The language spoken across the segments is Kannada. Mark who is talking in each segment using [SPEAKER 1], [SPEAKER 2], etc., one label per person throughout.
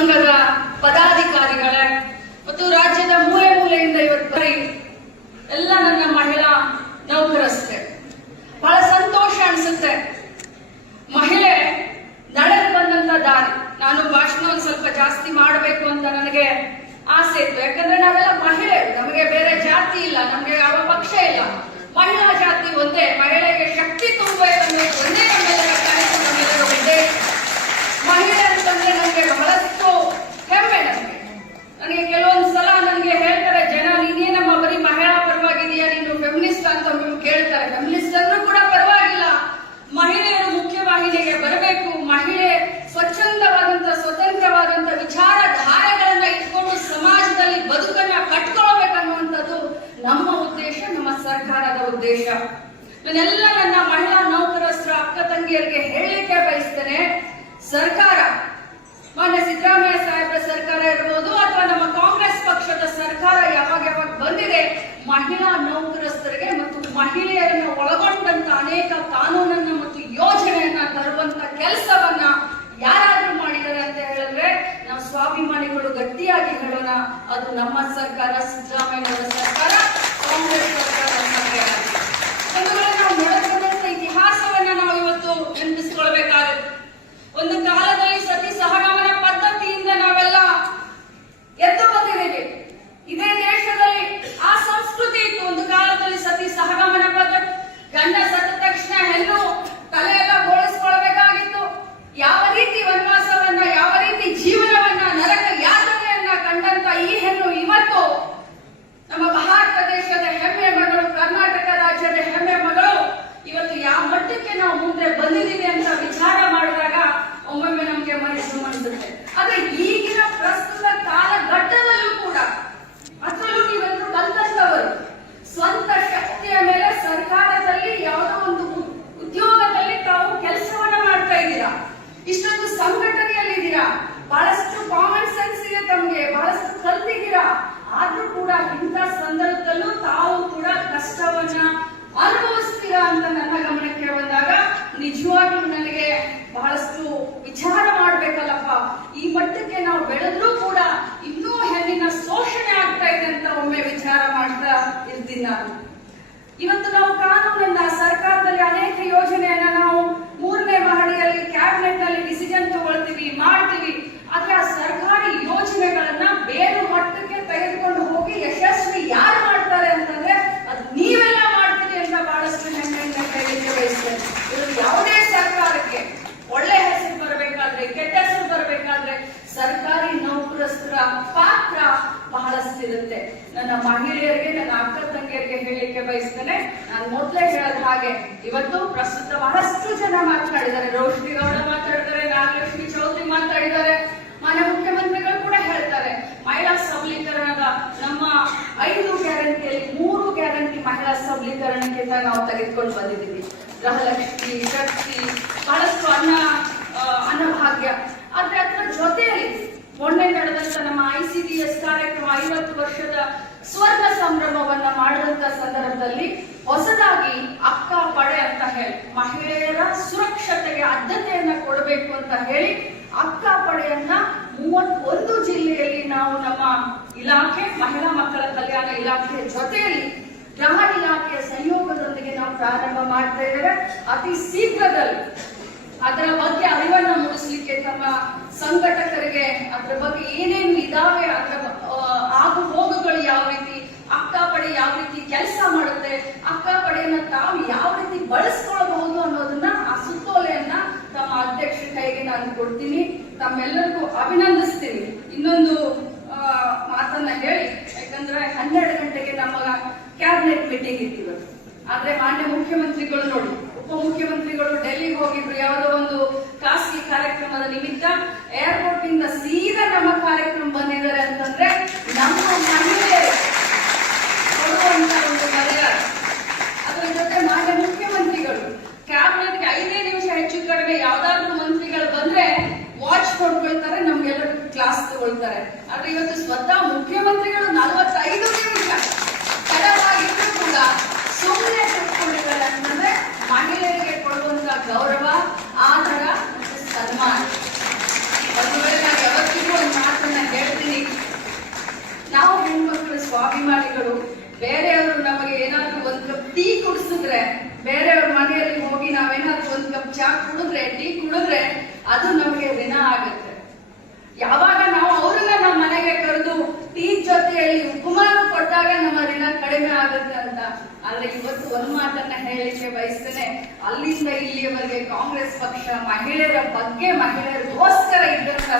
[SPEAKER 1] ಸಂಘದ ಪದಾಧಿಕಾರಿಗಳೇ ಮತ್ತು ರಾಜ್ಯದ ಮೂಲೆ ಮೂಲೆಯಿಂದ ಇವತ್ತು ಎಲ್ಲ ನನ್ನ ಮಹಿಳಾ ನೌಕರಸ್ಥೆ ಬಹಳ ಸಂತೋಷ ಅನಿಸುತ್ತೆ. ಮಹಿಳೆ ನಡೆದು ಬಂದಂತ ದಾರಿ ನಾನು ಭಾಷಣ ಒಂದ್ ಸ್ವಲ್ಪ ಜಾಸ್ತಿ ಮಾಡಬೇಕು ಅಂತ ನನಗೆ ಆಸೆ ಇತ್ತು ಯಾಕಂದ್ರೆ ನಾವೆಲ್ಲ ಮಹಿಳೆ ನಮಗೆ ಬೇರೆ ಜಾತಿ ಇಲ್ಲ ನಮಗೆ ಯಾವ ಪಕ್ಷ ಇಲ್ಲ ಮಹಿಳಾ ಜಾತಿ ಒಂದೇ ಮಹಿಳೆಗೆ ಶಕ್ತಿ ತುಂಬಬೇಕು ಒಂದೇ ನಮ್ಮೆಲ್ಲರ ಕನಸು ನಮ್ಮೆಲ್ಲರ ಉದ್ದೇಶ ಮಹಿಳೆ ಅಂತಂದ್ರೆ ನನಗೆ ಬಹಳಷ್ಟು ಹೆಮ್ಮೆ ನನಗೆ ನನಗೆ ಕೆಲವೊಂದು ಸಲ ನನಗೆ ಹೇಳ್ತಾರೆ ಜನ ನೀನೇನಮ್ಮ ಬರೀ ಮಹಿಳಾ ಪರವಾಗಿದೆಯಾ ನೀನು ಫೆಮಿನಿಸ್ಟ್ ಅಂತ ಒಮ್ಮೊಮ್ಮೆ ಕೇಳ್ತಾರೆ ಫೆಮಿನಿಸ್ಟ್ ಅಂದ್ರೂ ಕೂಡ ಪರವಾಗಿಲ್ಲ ಮಹಿಳೆಯರು ಮುಖ್ಯವಾಹಿನಿಗೆ ಬರಬೇಕು ಮಹಿಳೆ ಸ್ವಚ್ಛಂದವಾದಂತ ಸ್ವತಂತ್ರವಾದಂತ ವಿಚಾರಧಾರೆಗಳನ್ನ ಇಟ್ಕೊಂಡು ಸಮಾಜದಲ್ಲಿ ಬದುಕನ್ನ ಕಟ್ಕೊಳ್ಬೇಕನ್ನುವಂಥದ್ದು ನಮ್ಮ ಉದ್ದೇಶ ನಮ್ಮ ಸರ್ಕಾರದ ಉದ್ದೇಶ. ನಾನೆಲ್ಲ ನನ್ನ ಮಹಿಳಾ ನೌಕರಸ್ತ್ರ ಅಕ್ಕ ತಂಗಿಯರಿಗೆ ಹೇಳಲಿಕ್ಕೆ ಬಯಸ್ತೇನೆ. ಸರ್ಕಾರ, ಮಾನ್ಯ ಸಿದ್ದರಾಮಯ್ಯ ಸಾಹೇಬರ ಸರ್ಕಾರ ಇರ್ಬೋದು ಅಥವಾ ನಮ್ಮ ಕಾಂಗ್ರೆಸ್ ಪಕ್ಷದ ಸರ್ಕಾರ ಯಾವಾಗ ಯಾವಾಗ ಬಂದಿದೆ, ಮಹಿಳಾ ನೌಕರಸ್ಥರಿಗೆ ಮತ್ತು ಮಹಿಳೆಯರನ್ನು ಒಳಗೊಂಡಂತ ಅನೇಕ ಕಾನೂನನ್ನ ಮತ್ತು ಯೋಜನೆಯನ್ನ ತರುವಂತ ಕೆಲಸವನ್ನ ಯಾರಾದ್ರೂ ಮಾಡಿದ್ದಾರೆ ಅಂತ ಹೇಳಿದ್ರೆ ನಾವು ಸ್ವಾಭಿಮಾನಿಗಳು ಗಟ್ಟಿಯಾಗಿ ಹೇಳೋಣ. ಅದು ನಮ್ಮ ಸರ್ಕಾರ ಸಿದ್ದರಾಮಯ್ಯ ಸರ್ಕಾರ ಕಾಂಗ್ರೆಸ್ ನನ್ನ ಮಹಿಳೆಯರಿಗೆ, ನನ್ನ ಅಕ್ಕ ತಂಗಿಯರಿಗೆ ಹೇಳಲಿಕ್ಕೆ ಬಯಸ್ತೇನೆ. ನಾನು ಮೊದಲೇ ಹೇಳದ ಹಾಗೆ ಇವತ್ತು ಪ್ರಸ್ತುತ ಬಹಳಷ್ಟು ಜನ ಮಾತನಾಡಿದ್ದಾರೆ ರೋಶ್ನಿ ಗೌಡ ಮಾತಾಡಿದ್ದಾರೆ, ನಾಗಲಕ್ಷ್ಮಿ ಚೌಧರಿ ಮಾತಾಡಿದ್ದಾರೆ. ಮಾನ್ಯ ಮುಖ್ಯಮಂತ್ರಿಗಳು ಕೂಡ ಹೇಳ್ತಾರೆ, ಮಹಿಳಾ ಸಬಲೀಕರಣದ ನಮ್ಮ ಐದು ಗ್ಯಾರಂಟಿಯಲ್ಲಿ ಮೂರು ಗ್ಯಾರಂಟಿ ಮಹಿಳಾ ಸಬಲೀಕರಣಕ್ಕೆ ನಾವು ತೆಗೆದುಕೊಂಡು ಬಂದಿದ್ದೀವಿ. ಗೃಹಲಕ್ಷ್ಮಿ, ಶಕ್ತಿ, ಬಹಳಷ್ಟು ಅನ್ನ ಅನ್ನಭಾಗ್ಯ. ಆದ್ರೆ ಅದರ ಜೊತೆಯಲ್ಲಿ ಮೊನ್ನೆ ನಡೆದಂತ ನಮ್ಮ ಐ ಸಿ ಡಿ ಎಸ್ ಕಾರ್ಯಕ್ರಮ ಐವತ್ತು ಸ್ವರ್ಣ ಸಂಭ್ರಮವನ್ನ ಮಾಡಿದಂತ ಸಂದರ್ಭದಲ್ಲಿ ಹೊಸದಾಗಿ ಅಕ್ಕ ಪಡೆ ಅಂತ ಹೇಳಿ ಮಹಿಳೆಯರ ಸುರಕ್ಷತೆಗೆ ಆದ್ಯತೆಯನ್ನ ಕೊಡಬೇಕು ಅಂತ ಹೇಳಿ ಅಕ್ಕ ಪಡೆಯನ್ನ ಮೂವತ್ತೊಂದು ಜಿಲ್ಲೆಯಲ್ಲಿ ನಾವು ನಮ್ಮ ಇಲಾಖೆ, ಮಹಿಳಾ ಮಕ್ಕಳ ಕಲ್ಯಾಣ ಇಲಾಖೆಯ ಜೊತೆಯಲ್ಲಿ ಗೃಹ ಇಲಾಖೆಯ ಸಂಯೋಗದೊಂದಿಗೆ ನಾವು ಪ್ರಾರಂಭ ಮಾಡ್ತಾ ಇದ್ದೇವೆ ಅತಿ ಶೀಘ್ರದಲ್ಲಿ ಅದರ ಬಗ್ಗೆ ಅರಿವನ್ನ ಮೂಡಿಸಲಿಕ್ಕೆ ತಮ್ಮ ಸಂಘಟಕರಿಗೆ ಅದರ ಬಗ್ಗೆ ಏನೇನು ಇದಾವೆ, ಅದರ ಆಗು ಹೋಗುಗಳು ಯಾವ ರೀತಿ ಪಡೆ ಯಾವ ರೀತಿ ಕೆಲಸ ಮಾಡುತ್ತೆ, ಅಕ್ಕ ಪಡೆಯನ್ನ ತಾವು ಯಾವ ರೀತಿ ಬಳಸ್ಕೊಳ್ಬಹುದು ಅನ್ನೋದನ್ನ ಆ ಸುತ್ತೋಲೆಯನ್ನ ತಮ್ಮ ಅಧ್ಯಕ್ಷ ಕೈಗೆ ನಾನು ಕೊಡ್ತೀನಿ. ತಮ್ಮೆಲ್ಲರಿಗೂ ಅಭಿನಂದಿಸ್ತೀನಿ. ಇನ್ನೊಂದು ಮಾತನ್ನ ಹೇಳಿ, ಯಾಕಂದ್ರೆ ಹನ್ನೆರಡು ಗಂಟೆಗೆ ನಮ್ಮ ಕ್ಯಾಬಿನೆಟ್ ಮೀಟಿಂಗ್ ಇತ್ತು ಆದ್ರೆ ಮಾನ್ಯ ಮುಖ್ಯಮಂತ್ರಿಗಳು ನೋಡಿ, ಉಪಮುಖ್ಯಮಂತ್ರಿಗಳು ಡೆಲ್ಲಿಗೆ ಹೋಗಿದ್ರು. ಯಾವುದೋ ಒಂದು ಖಾಸಗಿ ಕಾರ್ಯಕ್ರಮದ ನಿಮಿತ್ತ ಏರ್ಪೋರ್ಟ್ ಇಂದ ಸೀದಾ ನಮ್ಮ ಕಾರ್ಯಕ್ರಮ ಬಂದಿದ್ದಾರೆ ಅಂತಂದ್ರೆ ನಮ್ಮ ಮಹಿಳೆಯರು ಅಂತ ಒಂದು ನಗರ ಅದರ ಜೊತೆ ಮಾನ್ಯ ಮುಖ್ಯಮಂತ್ರಿಗಳು ಕ್ಯಾಬಿನೆಟ್ಗೆ ಐದೇ ನಿಮಿಷ ಹೆಚ್ಚು ಕಡಿಮೆ ಯಾವ್ದಾದ್ರು ಮಂತ್ರಿಗಳು ಬಂದ್ರೆ ವಾಚ್ ಕೊಡ್ಕೊಳ್ತಾರೆ ನಮ್ಗೆಲ್ಲರೂ ಕ್ಲಾಸ್ ತಗೊಳ್ತಾರೆ ಆದ್ರೆ ಇವತ್ತು ಸ್ವತಃ ಮುಖ್ಯಮಂತ್ರಿಗಳು ನಲವತ್ತೈದು ನಿಮಿಷ ತಡವಾಗಿದ್ರು ಕೂಡ ಸುಮ್ಮನೆ ಕೂತ್ಕೊಂಡಿದ್ದಾರೆ ಅಂತಂದ್ರೆ ಮಹಿಳೆಯರಿಗೆ ಕೊಡುವಂತ ಗೌರವ ಆದರ ಮತ್ತು ಸನ್ಮಾನ ಒಂದು ವೇಳೆ ನಾನು ಯಾವತ್ತಿಗೂ ಒಂದು ಮಾತನ್ನ ಹೇಳ್ತೀನಿ ನಾವು ಹೆಣ್ಮಕ್ಳು ಸ್ವಾಭಿಮಾನಿಗಳು ಬೇರೆಯವರು ನಮಗೆ ಏನಾದ್ರೂ ಒಂದು ಕಪ್ ಟೀ ಕುಡಿಸಿದ್ರೆ, ಬೇರೆಯವ್ರ ಮನೆಯಲ್ಲಿ ಹೋಗಿ ನಾವೇನಾದ್ರೂ ಒಂದ್ ಕಪ್ ಚಾ ಕುಡಿದ್ರೆ, ಟೀ ಕುಡಿದ್ರೆ ಅದು ನಮಗೆ ದಿನ ಆಗುತ್ತೆ. ಯಾವಾಗ ನಾವು ಅವ್ರನ್ನ ನಮ್ಮ ಮನೆಗೆ ಕರೆದು ಟೀ ಜೊತೆಯಲ್ಲಿ ಉಪಮಾನ ಕೊಟ್ಟಾಗ ನಮ್ಮ ದಿನ ಕಡಿಮೆ ಆಗುತ್ತೆ ಅಂತ. ಆದ್ರೆ ಇವತ್ತು ಒಂದು ಮಾತನ್ನ ಹೇಳಲಿಕ್ಕೆ ಬಯಸ್ತೇನೆ. ಅಲ್ಲಿಂದ ಇಲ್ಲಿಯವರೆಗೆ ಕಾಂಗ್ರೆಸ್ ಪಕ್ಷ ಮಹಿಳೆಯರ ಬಗ್ಗೆ ಮಹಿಳೆಯರಿಗೋಸ್ಕರ ಇದ್ದಂತ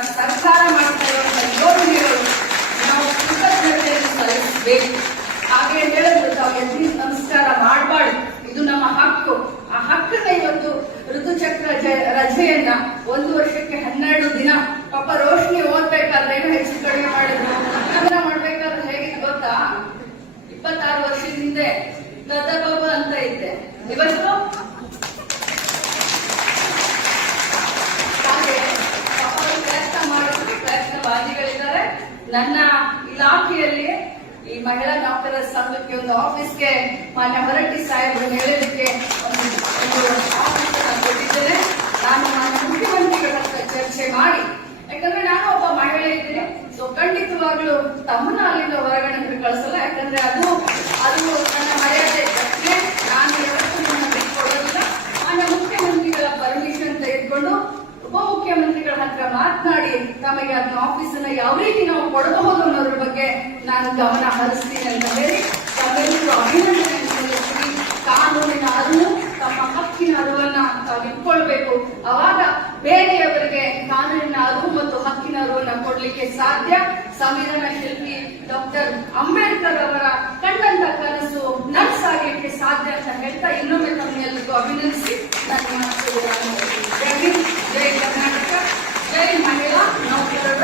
[SPEAKER 1] ಒಂದು ವರ್ಷಕ್ಕೆ ಹನ್ನೆರಡು ದಿನ. ಪಾಪ ರೋಶ್ನಿ ಓದ್ಬೇಕಾದ್ರೆ ಏನು ಹೆಚ್ಚು ಕಡಿಮೆ ಮಾಡಿದ್ರು. ಅದನ್ನ ಮಾಡ್ಬೇಕಾದ್ರೆ ಹೇಗಿದೆ ಗೊತ್ತಾ? ಇಪ್ಪತ್ತಾರು ವರ್ಷದ ಹಿಂದೆ ಅಂತ ಇದ್ದೆ. ಇವತ್ತು? ಹಾಗೆ ಪ್ರಯತ್ನ ನನ್ನ ಇಲಾಖೆಯಲ್ಲಿ ಈ ಮಹಿಳಾ ಡಾಕ್ಟರ್ ಸಂಘಕ್ಕೆ ಒಂದು ಆಫೀಸ್ಗೆ ಮಾನ್ಯ ಹೊರಟ್ಟಿ ಸಾಹೇಬರು ಹೇಳಲಿಕ್ಕೆ ಒಂದು ಒಂದು ಆಫೀಸ್ ಅನ್ನ ಕೊಟ್ಟಿದ್ದೇನೆ ನಾನು ಮಾನ್ಯ ಮುಖ್ಯಮಂತ್ರಿಗಳ ಹತ್ರ ಚರ್ಚೆ ಮಾಡಿ ಯಾಕಂದ್ರೆ ನಾನು ಒಬ್ಬ ಮಹಿಳೆ ಇದ್ದೀನಿ ಸೊ ಖಂಡಿತವಾಗ್ಲೂ ತಮ್ಮನ್ನ ಅಲ್ಲಿಂದ ಹೊರಗಡೆ ಕಳಿಸಲ್ಲ, ಯಾಕಂದ್ರೆ ಅದು ಅದು ನನ್ನ ಮರ್ಯಾದೆ ಬಗ್ಗೆ ನಾನು ಯಾವತ್ತೂ ನನ್ನ ಬಿಟ್ಕೊಡೋದಿಲ್ಲ ಮಾನ್ಯ ಮುಖ್ಯಮಂತ್ರಿಗಳ ಪರ್ಮಿಷನ್ ತೆಗೆದುಕೊಂಡು ಉಪಮುಖ್ಯಮಂತ್ರಿಗಳ ಹತ್ರ ಮಾತನಾಡಿ ತಮಗೆ ಅದನ್ನ ಆಫೀಸ್ ಅನ್ನ ಯಾವ ರೀತಿ ನಾವು ಕೊಡಬಹುದು ಅನ್ನೋದ್ರ ಬಗ್ಗೆ ನಾನು ಗಮನ ಹರಿಸ್ತೀನಿ ಅಂತ ಹೇಳಿ ತಮ್ಮೆಲ್ಲರೂ ಅಭಿನಂದನೆ ಕಾನೂನಿನ ಅರಿವು, ತಮ್ಮ ಹಕ್ಕಿನ ಅರಿವನ್ನ ತಾವು ಇಟ್ಕೊಳ್ಬೇಕು. ಅವಾಗ ಬೇರೆಯವರಿಗೆ ಕಾನೂನಿನ ಅರಿವು ಮತ್ತು ಹಕ್ಕಿನ ಅರಿವನ್ನ ಕೊಡ್ಲಿಕ್ಕೆ ಸಾಧ್ಯ. ಸಂವಿಧಾನ ಶಿಲ್ಪಿ ಡಾಕ್ಟರ್ ಅಂಬೇಡ್ಕರ್ ಅವರ ಕಂಡಂತ ಕನಸು ನನ್ಸಾಗಲಿಕ್ಕೆ ಸಾಧ್ಯ ಅಂತ ಹೇಳ್ತಾ ಇನ್ನೊಮ್ಮೆ ತಮ್ಮೆಲ್ಲರಿಗೂ ಅಭಿನಂದಿಸಿ. ನನ್ನ ಜೈ ಹಿಂದ್, ಜೈ ಕರ್ನಾಟಕ. ಜೈ ಮಹಿಳಾ ನೌಕರ